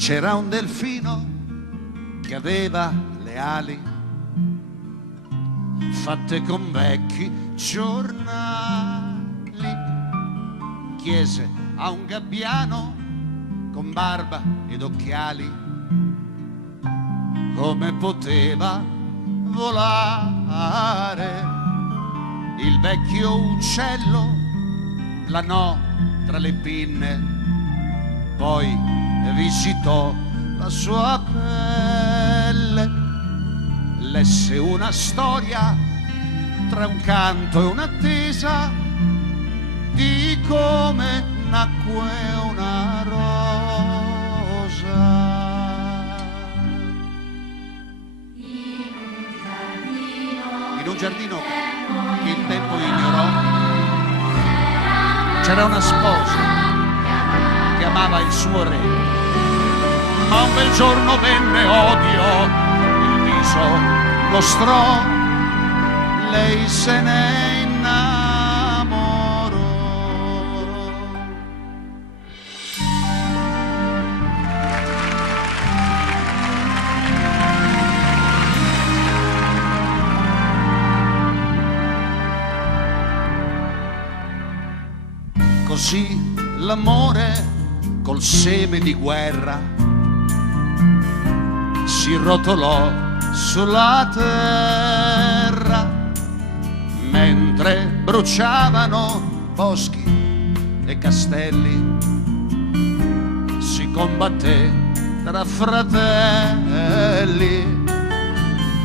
C'era un delfino che aveva le ali fatte con vecchi giornali. Chiese a un gabbiano con barba ed occhiali come poteva volare. Il vecchio uccello planò tra le pinne, poi visitò la sua pelle, lesse una storia tra un canto e un'attesa di come nacque una rosa. In un giardino che il tempo ignorò c'era una sposa che amava il suo re, ma un bel giorno venne odio, il viso mostrò, lei se ne innamorò. Così l'amore col seme di guerra si rotolò sulla terra mentre bruciavano boschi e castelli. Si combatté tra fratelli.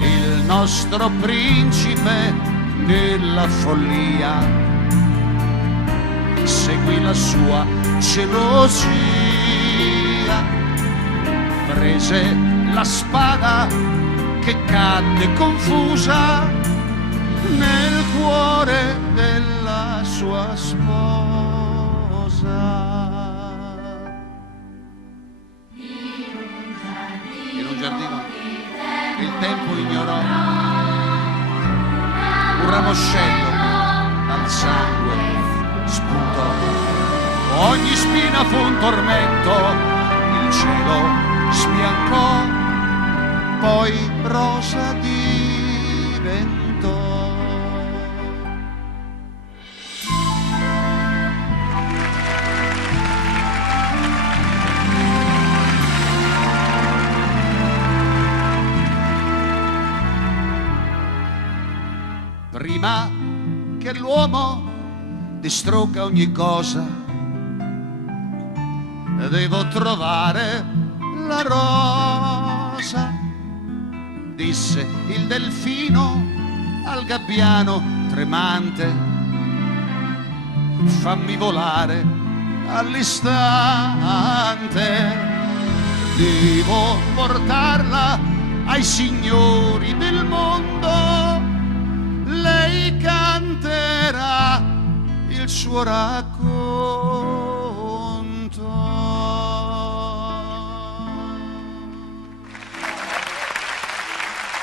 Il nostro principe nella follia seguì la sua gelosia, prese la spada che cadde confusa nel cuore della sua sposa. In un giardino che il tempo ignorò, un ramoscello dal sangue spuntò. Ogni spina fu un tormento, il cielo sbiancò, poi rosa diventò. Prima che l'uomo distrugga ogni cosa, devo trovare la rosa, disse il delfino al gabbiano tremante. Fammi volare all'istante, devo portarla ai signori del mondo. Lei canterà il suo racconto.